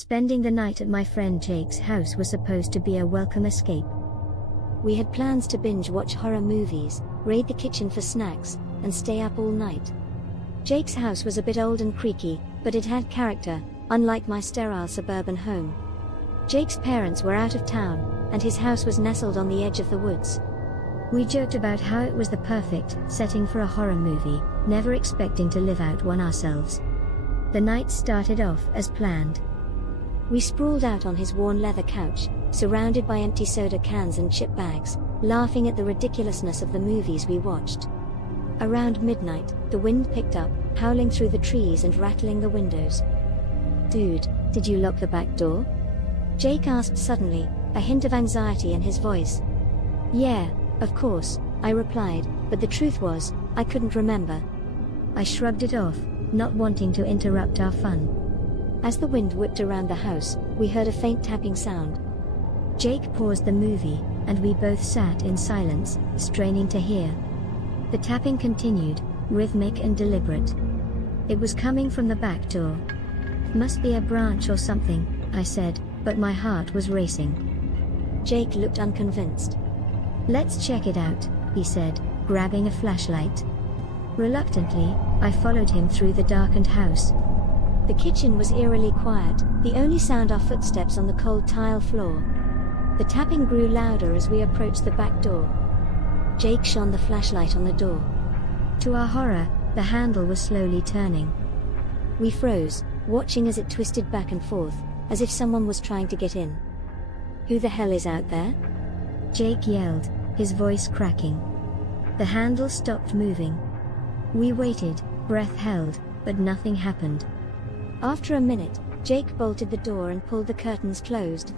Spending the night at my friend Jake's house was supposed to be a welcome escape. We had plans to binge watch horror movies, raid the kitchen for snacks, and stay up all night. Jake's house was a bit old and creaky, but it had character, unlike my sterile suburban home. Jake's parents were out of town, and his house was nestled on the edge of the woods. We joked about how it was the perfect setting for a horror movie, never expecting to live out one ourselves. The night started off as planned. We sprawled out on his worn leather couch, surrounded by empty soda cans and chip bags, laughing at the ridiculousness of the movies we watched. Around midnight, the wind picked up, howling through the trees and rattling the windows. "Dude, did you lock the back door?" Jake asked suddenly, a hint of anxiety in his voice. "Yeah, of course," I replied, but the truth was, I couldn't remember. I shrugged it off, not wanting to interrupt our fun. As the wind whipped around the house, we heard a faint tapping sound. Jake paused the movie, and we both sat in silence, straining to hear. The tapping continued, rhythmic and deliberate. It was coming from the back door. "Must be a branch or something," I said, but my heart was racing. Jake looked unconvinced. "Let's check it out," he said, grabbing a flashlight. Reluctantly, I followed him through the darkened house. The kitchen was eerily quiet, the only sound our footsteps on the cold tile floor. The tapping grew louder as we approached the back door. Jake shone the flashlight on the door. To our horror, the handle was slowly turning. We froze, watching as it twisted back and forth, as if someone was trying to get in. "Who the hell is out there?" Jake yelled, his voice cracking. The handle stopped moving. We waited, breath held, but nothing happened. After a minute, Jake bolted the door and pulled the curtains closed.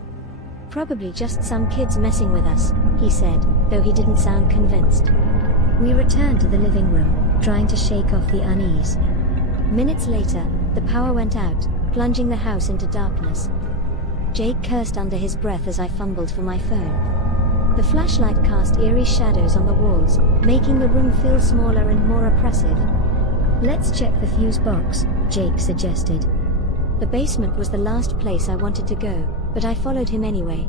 "Probably just some kids messing with us," he said, though he didn't sound convinced. We returned to the living room, trying to shake off the unease. Minutes later, the power went out, plunging the house into darkness. Jake cursed under his breath as I fumbled for my phone. The flashlight cast eerie shadows on the walls, making the room feel smaller and more oppressive. "Let's check the fuse box," Jake suggested. The basement was the last place I wanted to go, but I followed him anyway.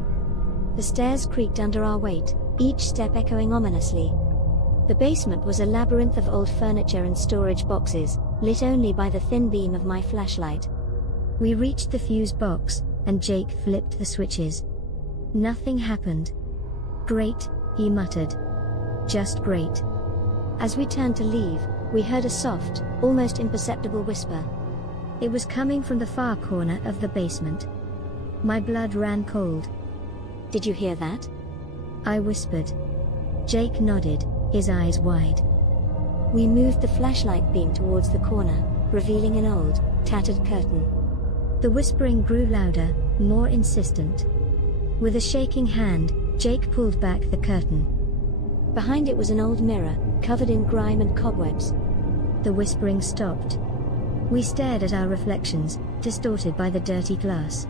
The stairs creaked under our weight, each step echoing ominously. The basement was a labyrinth of old furniture and storage boxes, lit only by the thin beam of my flashlight. We reached the fuse box, and Jake flipped the switches. Nothing happened. "Great," he muttered. "Just great." As we turned to leave, we heard a soft, almost imperceptible whisper. It was coming from the far corner of the basement. My blood ran cold. "Did you hear that?" I whispered. Jake nodded, his eyes wide. We moved the flashlight beam towards the corner, revealing an old, tattered curtain. The whispering grew louder, more insistent. With a shaking hand, Jake pulled back the curtain. Behind it was an old mirror, covered in grime and cobwebs. The whispering stopped. We stared at our reflections, distorted by the dirty glass.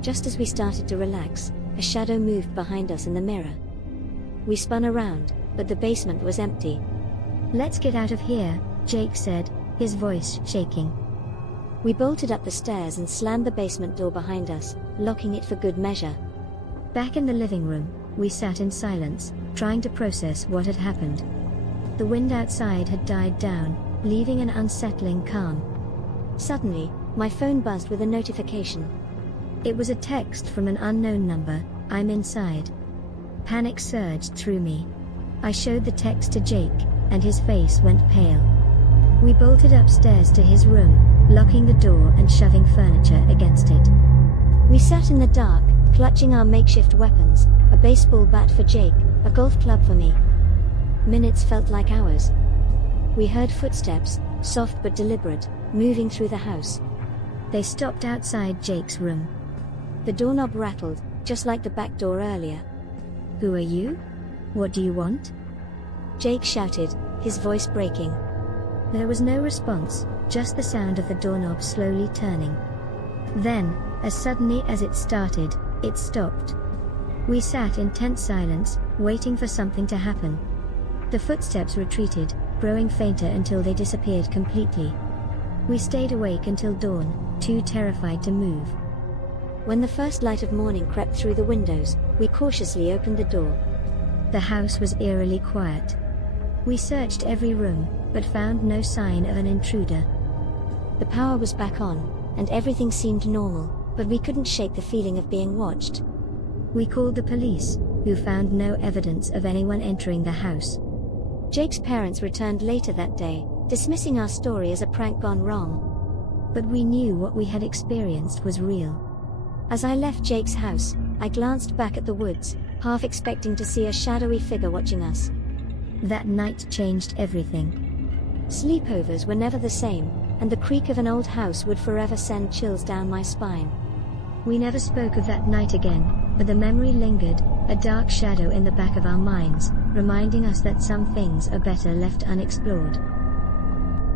Just as we started to relax, a shadow moved behind us in the mirror. We spun around, but the basement was empty. "Let's get out of here," Jake said, his voice shaking. We bolted up the stairs and slammed the basement door behind us, locking it for good measure. Back in the living room, we sat in silence, trying to process what had happened. The wind outside had died down, leaving an unsettling calm. Suddenly, my phone buzzed with a notification. It was a text from an unknown number. "I'm inside." Panic surged through me. I showed the text to Jake, and his face went pale. We bolted upstairs to his room, locking the door and shoving furniture against it. We sat in the dark, clutching our makeshift weapons, a baseball bat for Jake, a golf club for me. Minutes felt like hours. We heard footsteps, soft but deliberate, moving through the house. They stopped outside Jake's room. The doorknob rattled, just like the back door earlier. "Who are you? What do you want?" Jake shouted, his voice breaking. There was no response, just the sound of the doorknob slowly turning. Then, as suddenly as it started, it stopped. We sat in tense silence, waiting for something to happen. The footsteps retreated, growing fainter until they disappeared completely. We stayed awake until dawn, too terrified to move. When the first light of morning crept through the windows, we cautiously opened the door. The house was eerily quiet. We searched every room, but found no sign of an intruder. The power was back on, and everything seemed normal, but we couldn't shake the feeling of being watched. We called the police, who found no evidence of anyone entering the house. Jake's parents returned later that day, dismissing our story as a prank gone wrong. But we knew what we had experienced was real. As I left Jake's house, I glanced back at the woods, half expecting to see a shadowy figure watching us. That night changed everything. Sleepovers were never the same, and the creak of an old house would forever send chills down my spine. We never spoke of that night again, but the memory lingered, a dark shadow in the back of our minds, reminding us that some things are better left unexplored.